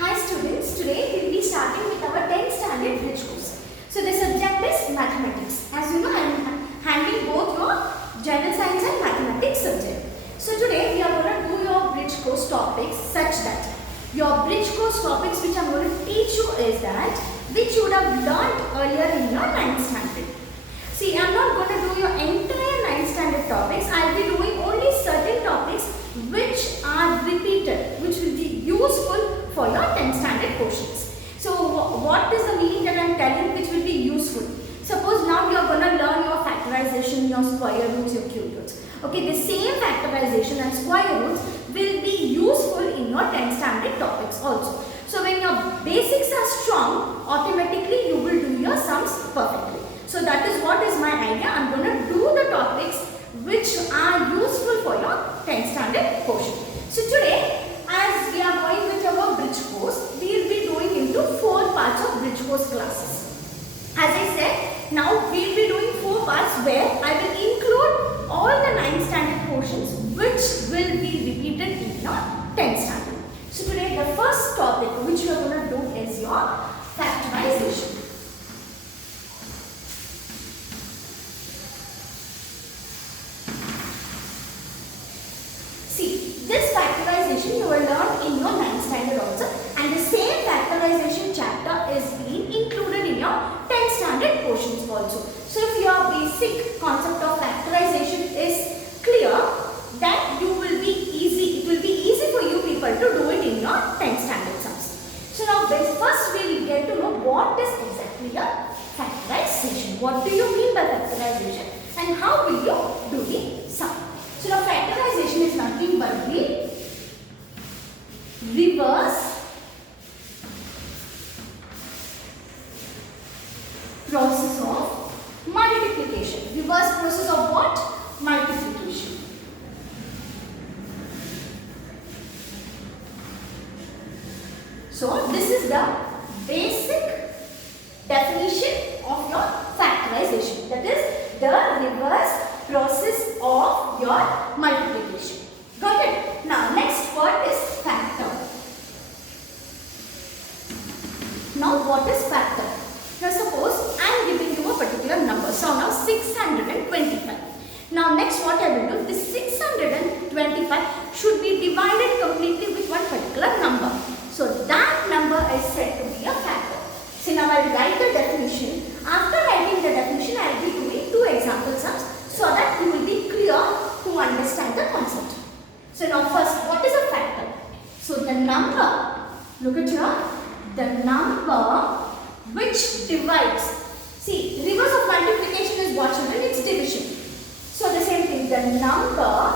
Hi students, today we will be starting with our 10th standard bridge course. So the subject is mathematics. As you know, I am handling both your general science and mathematics subject. So today we are going to do your bridge course topics such that your bridge course topics which I am going to teach you is that which you would have learned earlier in your 9th standard. See, I am not going to do your entire 9th standard topics. I will be doing only certain topics which are repeated, which will be useful for your 10th standard portions. So what is the meaning that I am telling which will be useful? Suppose now you are going to learn your factorization, your square roots, your cube roots. Okay, the same factorization and square roots will be useful in your 10th standard topics also. So when your basics are strong, automatically you will do your sums perfectly. So that is what is my idea. I am going to do the topics which are useful for your 10th standard portion. So today, as we are going with our bridge course, we will be doing into 4 parts of bridge course classes. As I said, now we will be doing 4 parts where I will include all the 9th standard portions which will be repeated in your 10th standard. So today the first topic which we are going to do is your factorization. See, this factorization you will learn in your 9th standard also, and the same factorization chapter is being included in your 10th standard portions also. So if your basic concept of factorization is clear, then you will be easy, it will be easy for you people to do it in your 10th standard sums. So now first we will get to know what is exactly a factorization. What do you mean by factorization and how will you do the sum? So now factorization is nothing but the reverse process of multiplication. Reverse process of what? Multiplication. So this is the basic definition of your factorization. That is the reverse process of your multiplication. Got it? Now next word is factor. Now what is factor? Now suppose I am giving you a particular number. So now 625. Now next what I will do, this 625 should be divided completely with one particular number. So that number is said to be a factor. So now I will write the definition. After writing the definition, I will be doing 2 example sums so that you will be clear to understand the concept. So now first, what is a factor? So the number, look at here, the number which divides. See, reverse of multiplication is what, children? It's division. So the same thing, the number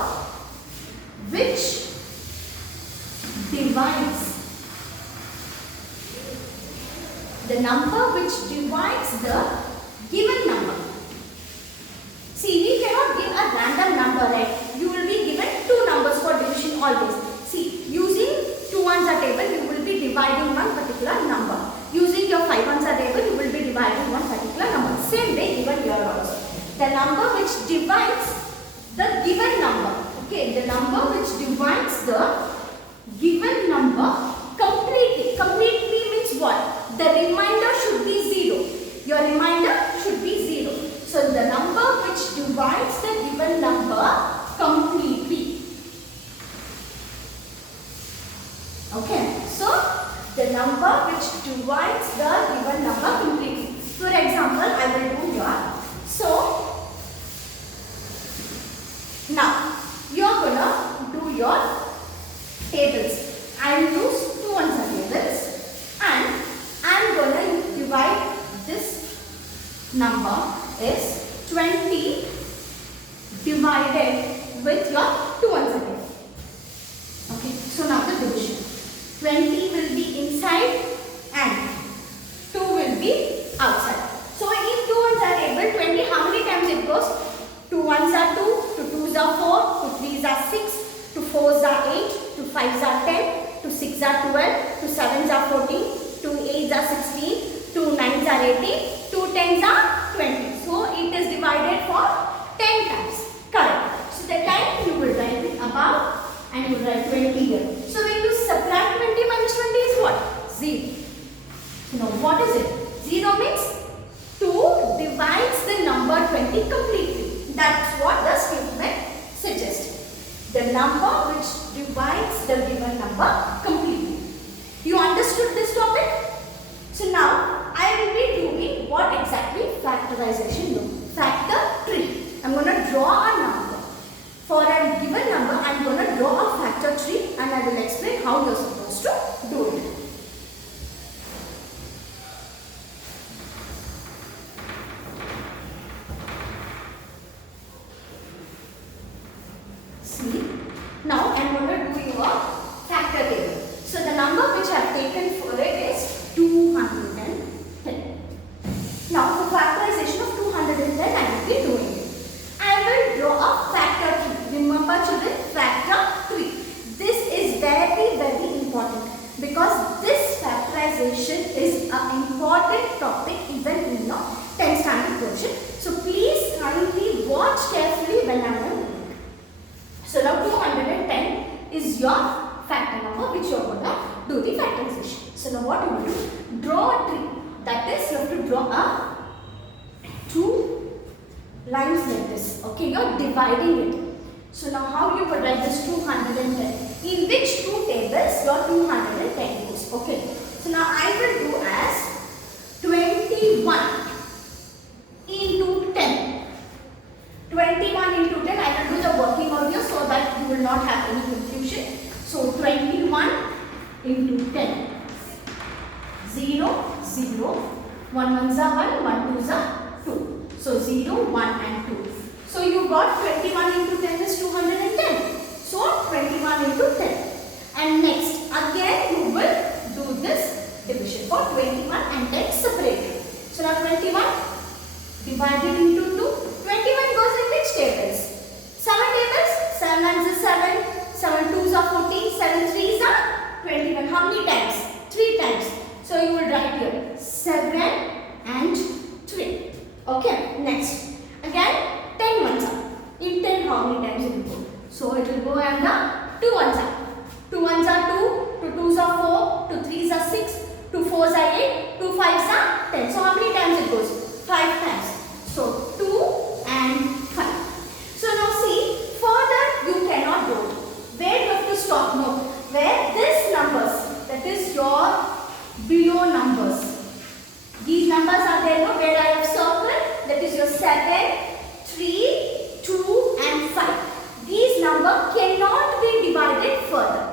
which divides. The number which divides the given number. See, we cannot give a random number, right? You will be given 2 numbers for division always. See, using 2 ones are table, you will be dividing one particular number. Using your 5 ones are table, you will be dividing one particular number. Same way, even here also. The number which divides the given number. Okay, the number which divides the given number completely. Completely means what? The remainder should be 0. Your remainder should be 0. So the number which divides the given number completely. Okay. So the number which divides the given number completely. For example, I will do here. So now you are gonna do your tables. I will use 2 answer tables and I am gonna divide this number is 20 divided with your 2 answer table. Okay, so now the division. 20 will be inside and 2 will be outside. So in 2 ones are table, 20 how many times it goes? 2 ones are 2, to 2s are 4, to 3s are 6, to 4s are 8, to 5s are 10, to 6s are 12, to 7s are 14, to 8s are 16, to 9s are 18, to 10s are 20. So it is divided for 10 times. Correct. So the time you will write it above and you will write 20 here. So when you subtract 20 minus 20 is what? factorization law. Factor tree. I'm going to draw a number. For a given number, I'm going to draw a factor tree and I will explain how you're supposed to do it. See, now I'm going to do your factor table. So the number which I have taken for it is 210. Now for factorization of 210, I will be doing it. I will draw a factor tree. Remember children, factor tree. This is very, very important because this factorization is an important topic even in your 10th standard portion. So please kindly watch carefully when I am doing it. So now 210 is your factor number which you are going to do the factorization. So now what you will do? Draw a tree. That is, you have to draw a two lines like this. Okay, you are dividing it. So now how you would write this 210? In which two tables your 210 goes? Okay. So now I will do as 21 into 10. 21 into 10, I will do the working audio so that you will not have any confusion. So 21 into 10. 0, 0, 1 ones are 1, 1 twos are 2. So 0, 1 and 2. So you got 21 into 10 is 210. So 21 into 10. And next again you will do this division for 21 and 10 separately. So now 21 divided into 2. 21 goes in which tables? 7 tables. 7 ones is 7. 7 twos are 14. 7 threes are 21. How many times? 3 times. So you will write here 7 and 3. Okay. Next. Again 10 ones are. In 10 how many times it will go? So it will go and the 2 ones are. 2 ones are 2. 2 twos are 4. 2 threes are 6. 2 fours are 8. 2 fives are 10. So how many times it goes? 5 times. So 2 and 5. So now see, further you cannot go. Where you have to stop? No. Where this numbers, that is your below numbers. These numbers are there, no? Where I have circled, that is your 7, 3, 2 and 5. These numbers cannot be divided further.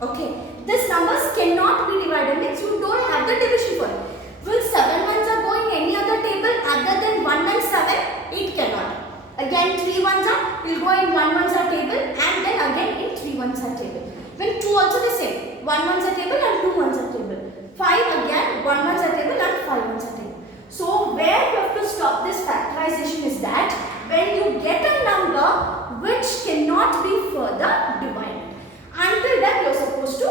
Okay. These numbers cannot be divided, means you don't have the division for it. Will 7 ones are going any other table other than 1 and 7? It cannot. Again 3 ones are will go in 1 ones are table and then again in 3 ones are table. When 2 also the same. 1 ones are table and 2 ones are table. 5 again 1 ones are table and 5 ones are table. So where you have to stop this factorization is that when you get a number which cannot be further divided. Until that you are supposed to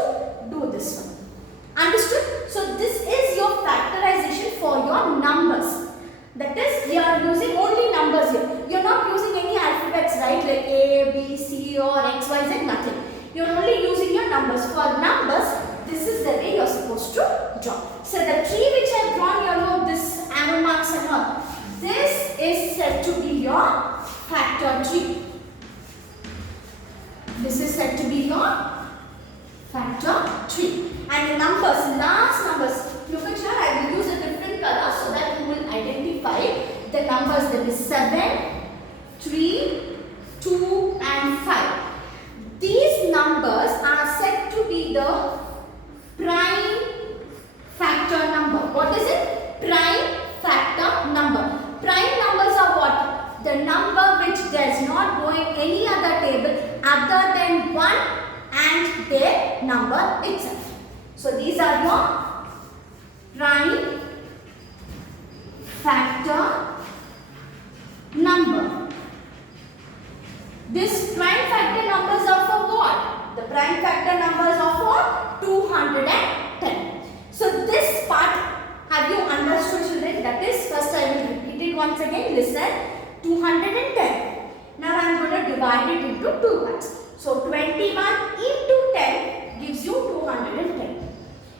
do this one. Understood? So this is your factorization for your numbers. That is, you are using only numbers here. You are not using any alphabets, right? Like A, B, C or X, Y, Z, nothing. You are only using your numbers. For numbers, this is the way you are supposed to draw. So the tree which I have drawn, you know, this arrow marks and all. This is said to be your factor tree. This is said to be your factor tree. And the numbers, last numbers, look at here, I will use a different color so that you will identify the numbers, that is 7, 3, 2 and 5. These numbers are said to be the prime factor number. What is it? Prime factor number. Prime numbers are what? The number which does not go in any other table other than 1 and their number itself. So these are your prime factor number. This prime factor numbers are for what? The prime factor numbers are for 210. So this part, have you understood children? That is, first I will repeat it once again. Listen, 210. Now I am going to divide it into 2 parts. So 21 into 10 gives you 210.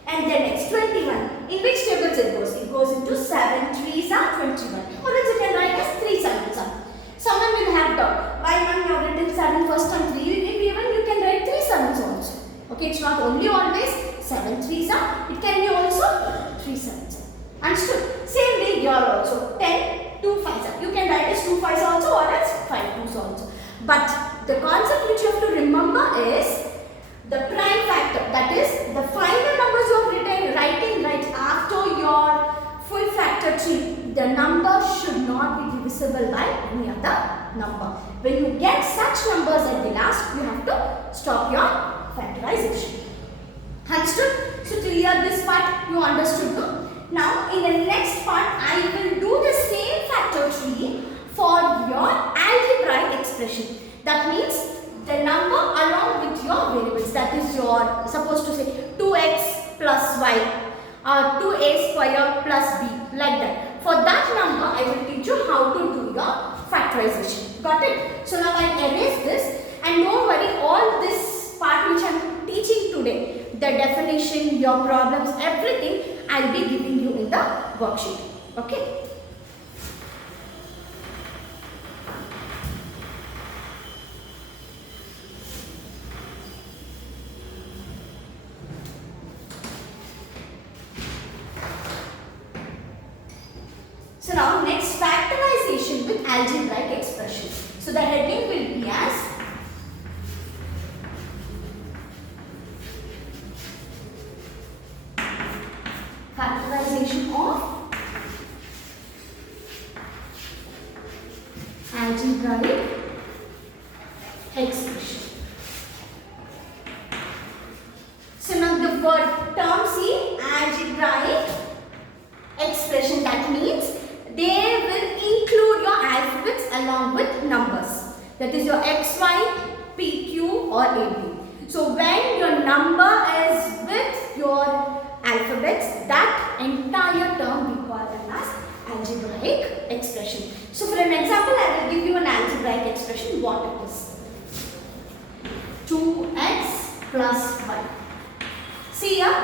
And then next 21. In which tables it goes? It goes into 7 3s are 21. Or else you can write as 3 7s are. Someone will have doubt. Why man you have written 7 first and 3? Maybe even you can write 3 7s also. Okay, it's not only always 7 3s are. It can be also 3 7s. Understood? Same way here also. 10 2 5s. You can write as 2 5s also or as 5 2s also. But the concept which you have to remember is the prime factor. That is the final numbers you are writing right after your full factor tree. The number should not be divisible by any other number. When you get such numbers at the last, you have to stop your factorization. Understood? So till here this part you understood, no? Now in the next part I will do the same factor tree for your algebraic expression. That means the number along with your variables. That is your, supposed to say 2x plus y or 2a square plus b, like that. For that number I will teach you how to do your factorization. Got it? So now I erase this, and don't worry, all this part which I am teaching today, the definition, your problems, everything I will be giving you in the worksheet. Okay? So now next, factorization with algebraic expression. So the heading will be as factorization of algebraic expression. So now the word term, see, algebraic expression, that means they will include your alphabets along with numbers. That is your x, y, p, q or a, b. So when your number is with your alphabets, that entire term we call them as algebraic expression. So for an example, I will give you an algebraic expression, what it is. 2x plus y. See here,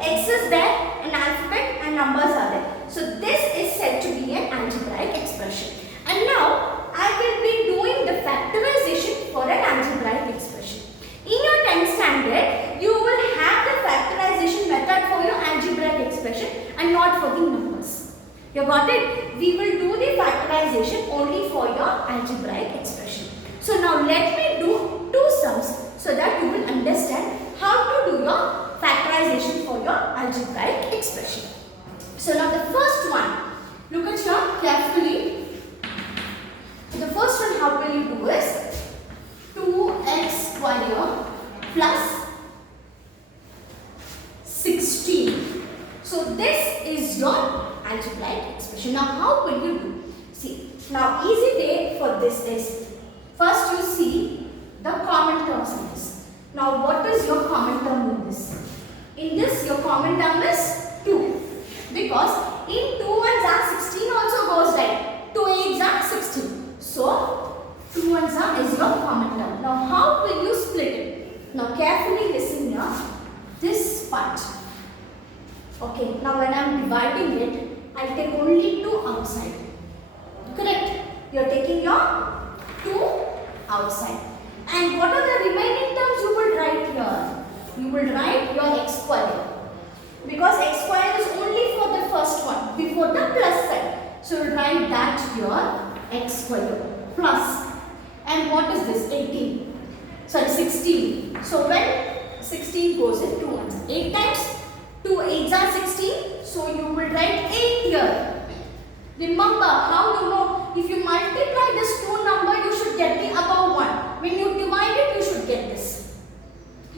x is there, an alphabet and numbers are there. So this is said to be an algebraic expression. And now I will be doing the factorization for an algebraic expression. In your 10th standard, you will have the factorization method for your algebraic expression and not for the numbers. You got it? We will do the factorization only for your algebraic expression. So now let me do two sums so that you will understand how to do your factorization for your algebraic expression. So now the first one, look at here carefully. The first one, how will you do is 2x square plus 16. So this is your algebraic expression. Now how will you do? See, now easy way for this is, first you see the common terms in this. Now what is your common term in this? In this your common term is 2. Because in 2 ones are 16 also goes right. 2 8s are 16. So 2 ones are is your common term. Now how will you split it? Now carefully listen here. This part. Okay. Now when I am dividing it, I take only 2 outside. Correct? You are taking your 2 outside. And what are the remaining terms you will write here? You will write your x square. Because x square is only for the first one, before the plus sign. So write that here, x square plus. And what is this? 18. Sorry, 16. So when 16 goes in 2 ones, 8 times 2 8s are 16. So you will write 8 here. Remember how you know, if you multiply this 2 number, you should get the above one. When you divide it, you should get this.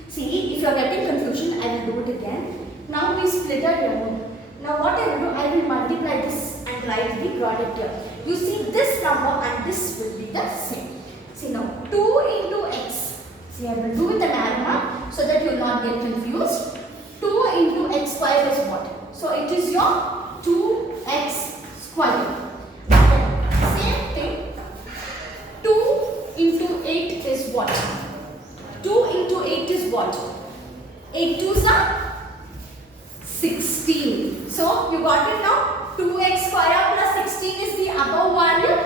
See, if you are getting confusion, I will do it again. Now we split it here. Now what I will do, I will multiply this and write the product here. You see this number and this will be the same. See now 2 into x. See, I will do with an arrow mark so that you will not get confused. 2 into x square is what? So it is your 2x square. Same thing. 2 into 8 is what? 2 into 8 is what? 8 2s are 16. So you got it now? 2x square plus 16 is the above value,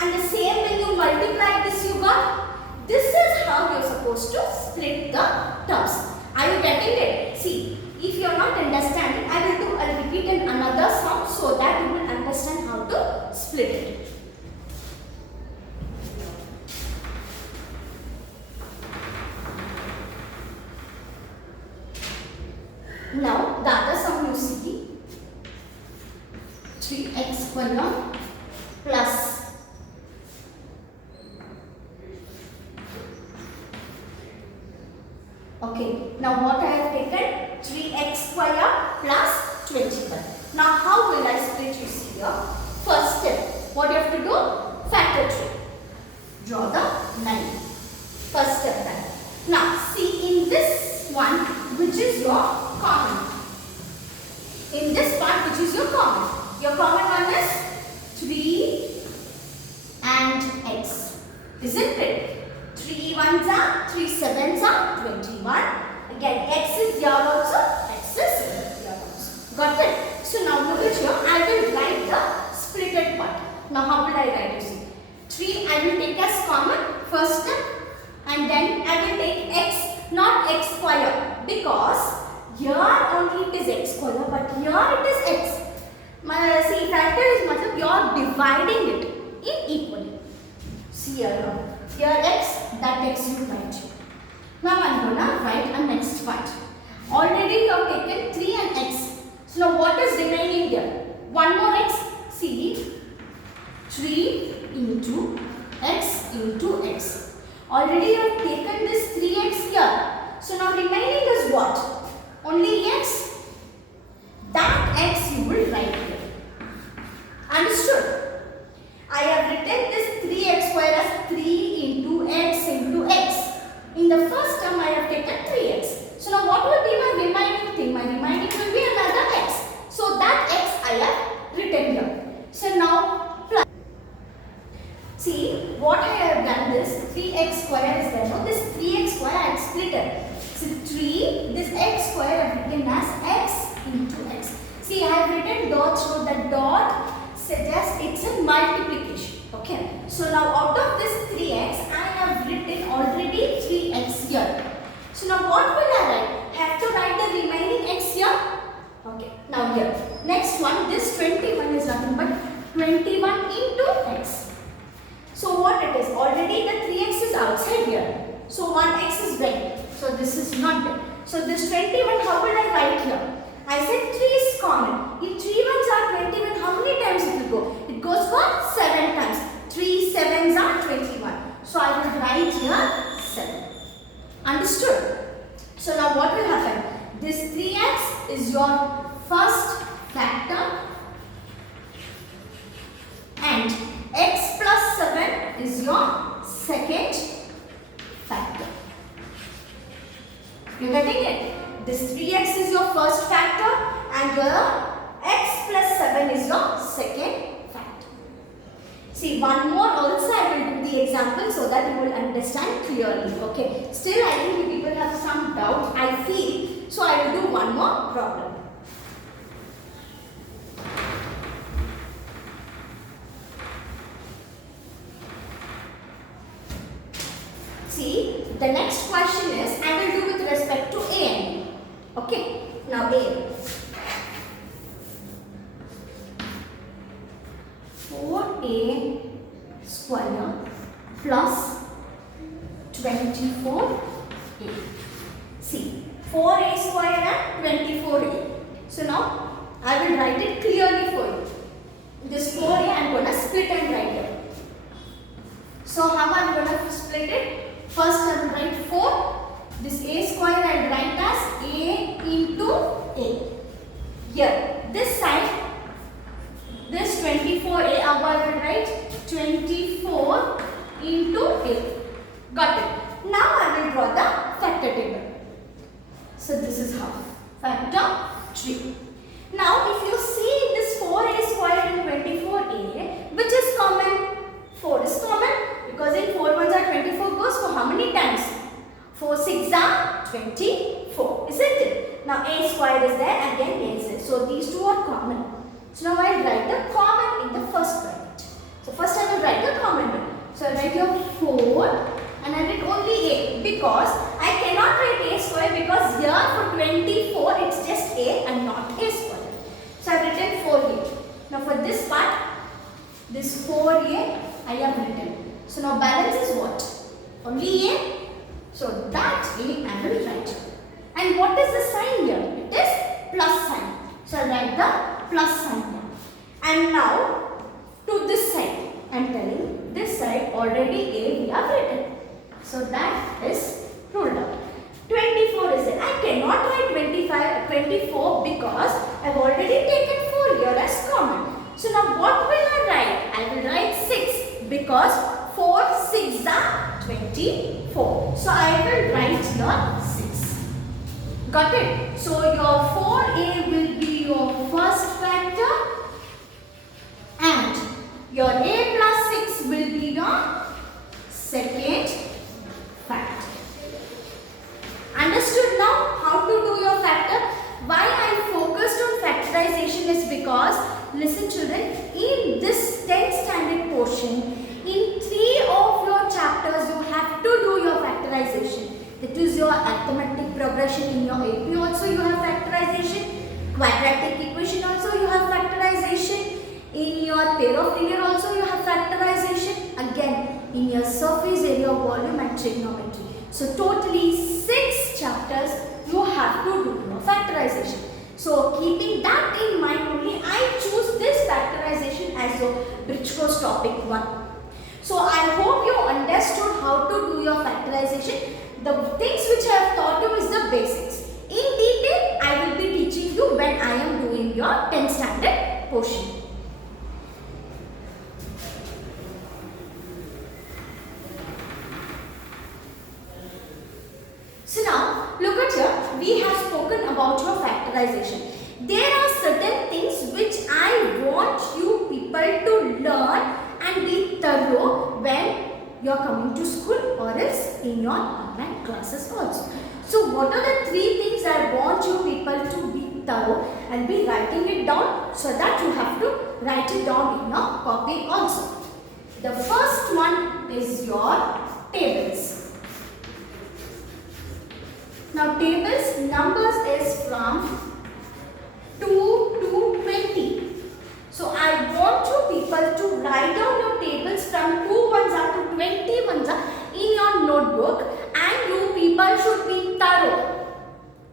and the same when you multiply this you got. This is how you are supposed to split the terms. Are you getting it? See, if you are not understanding, I will repeat in another sum so that you will understand how to split it. now the other sum you see 3x square plus okay, now what I have taken 3x square plus 21. Now how will I split you see here? First step, what you have to do? Factor 3. Draw the line. First step done. Now see in this one which is your common. In this part which is your common one is 3 and x. Isn't it? 3 ones are 3 sevens are 21. Again x is here also, x is here also. Got it? So now look at here, I will write the splitted part. Now how will I write it? 3 I will take as common first step, and then I will take x, not x square, because here only it is x square, but here it is x. See, factor is matlab you are dividing it in equally. See here x, that x you write. Now I am gonna write a next part. Already you have taken 3 and x. So now what is remaining here? One more x. See, 3 into x into x. Already you have taken this 3x here. So now remaining is what? Only x. That x you will write here. Understood? I have written this 3x square as 3 into x into x. In the first term I have taken 3x. So now what will be my remaining thing? My remaining will be another x. So that x I have written here. So now plus. See what I have done, this 3x square is there. Now this 3x square I have split it. So 3, this x square I have written as x into x. See I have written dot, so that dot suggests it's a multiplication. Okay. So now out of this 3x I have written already 3x here. So now what will I write? Have to write the remaining x here. Okay. Now here. Next one, this 21 is nothing but 21 into x. So what it is? Already the 3x is outside here. So 1x is there. So this is not there. So this 21, how will I write here? I said 3 is common. If 3 ones are 21, how many times it will go? It goes for 7 times. 3 sevens are 21. So I will write here 7. Understood? So now what will happen? This 3x is your first factor and x plus 7 is your second factor. You getting it? This 3x is your first factor and your x plus 7 is your second factor. See, one more also I will do the example so that you will understand clearly. Okay. Still I think people have some doubt, I feel. So I will do one more problem. See, the next question is, I will do with respect to a and b. Okay, now a. 4a square plus 24a. See, 4a square and 24a. So now, I will write it clearly for you. This 4a I am going to split and write it. So how I am going to split it? First I will write 4. This a square I will write as a into a. Here, this side, this 24a, how I will write 24 into a. Got it. Now I will draw the factor table. So this is how. Factor 3. Now if you see this 4a square and 24a, which is common? 4 is common because in 4 ones are 24 goes for how many times? 4 6 are 24, isn't it? Now a square is there, again a is there. So these two are common. So now I will write the common in the first bracket. So first I will write the common one. So I write here 4 and I write only a because I cannot write a square because here for 24 it's just a and not a square. So I have written 4 here. Now for this part, this 4a I have written. So now balance is what? Only a. So that a I will write. And what is the sign here? It is So I'll write the plus sign here. And now to this side, I'm telling this side already A we have written. So that is ruled out. 24 is it. I cannot write 24 because I've already taken 4 here as common. So now what will I write? I will write 6 because 4 6 are 24. So I will write here 6. Got it? So your 4A will be your first factor and your A plus 6 will be your second factor. Understood now how to do your factor? Why I focused on factorization is because, listen children, in this 10th standard portion, in 3 of your chapters you have to do your factorization. That is your arithmetic progression. In your AP also you have factorization. Quadratic equation also you have factorization. In your pair of linear also you have factorization. Again, in your surface area, volume and trigonometry. So totally 6 chapters you have to do your factorization. So keeping that in mind only, I choose this factorization as your Bridge-Course topic 1. So I hope you understood how to do your factorization. The things which I have taught you is the basics. In detail, I will be teaching you when I am doing your 10th standard portion. So now, look at here, we have spoken about your factorization. There are certain things which I want you people to learn and be thorough when you are coming to school or else in your online classes also. So what are the 3 things I want you people to be thorough and be writing it down so that you have to write it down in your copy also. The first one is your tables. Now tables numbers is from 2 to 20. So I want you people to write down your tables from 2 ones up to 20 ones up in your notebook, and you people should be thorough.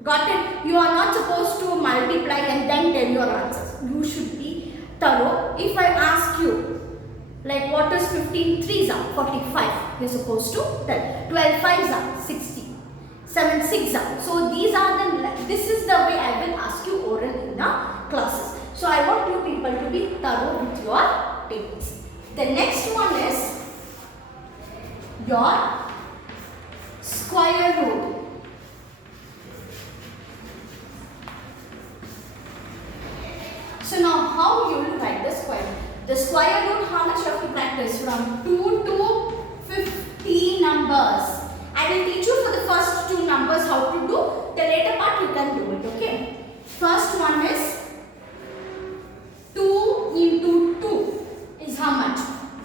Got it? You are not supposed to multiply and then tell your answers. You should be thorough. If I ask you, like what is 15 3s are 45, you are supposed to tell. 12 5s are 60. 7 6 are. So these are this is the way I will ask you oral in the classes. So I want you people to be thorough with your tables. The next one is your square root. So now how you will write the square root? The square root, how much you have to practice? From 2 to 50 numbers. I will teach you for the first 2 numbers how to do. The later part you can do it, okay? First one is 2 into 2 is how much?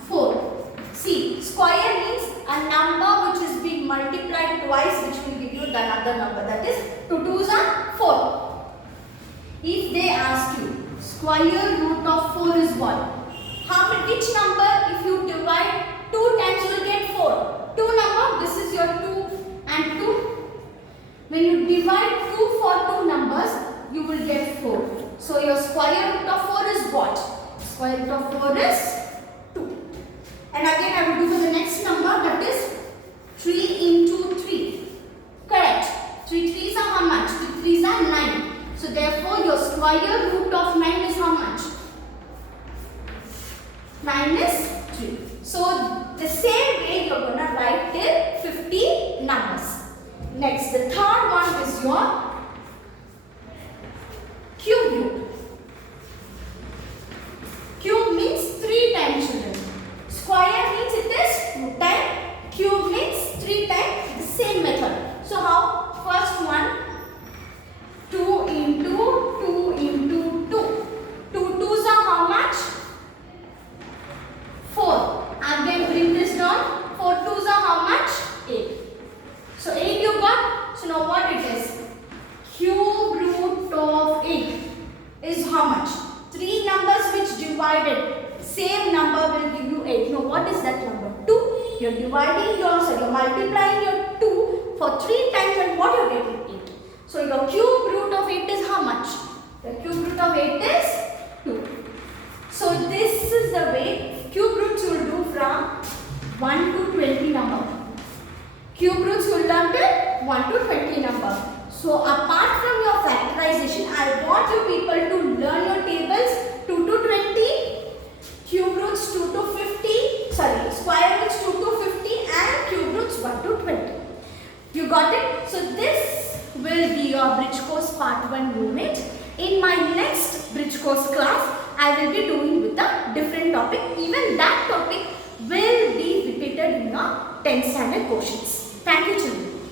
4. See, square means a number which is being multiplied twice, which will give you another number. That is 2 2s are 4. If they ask you square root of 4 is what? Which number if you divide 2 times you will get 4? 2 number, this is your 2 and 2. When you divide 2 for 2 numbers, you will get 4. So your square root of 4 is what? Square root of 4 is 2. And again I will do for the next number, that is 3 into 3. Correct. 3 3s are how much? 3 3s are 9. So therefore your square root of 9 is how much? 9 is 3. So the same way you are going to write till 50 numbers. Next, the third one is your cube root. Cube means 3 times children. Square means it is 2 times. Cube means 3 times. The same method. So how? First one, 2 into 2 into 2. 2 2s are how much? 4. Again bring this down. 4 2s are how much? 8. So 8 you got. So now what it is? Cube root of 8 is how much? 3 numbers which divided. Same number will give you 8. Now what is that number? 2. You are dividing your, so you are multiplying your 2 for 3 times and what you are getting? 8. So your cube root of 8 is how much? The cube root of weight is 2. So this is the way cube roots you will do from 1 to 20 number. Cube roots you will learn till 1 to 20 number. So apart from your factorization, I want you people to learn your tables 2 to 20, cube roots 2 to 50, square roots 2 to 50 and cube roots 1 to 20. You got it? So this will be your bridge course part 1 unit. In my next bridge course class, I will be doing with a different topic. Even that topic will be repeated in your 10th standard questions. Thank you children.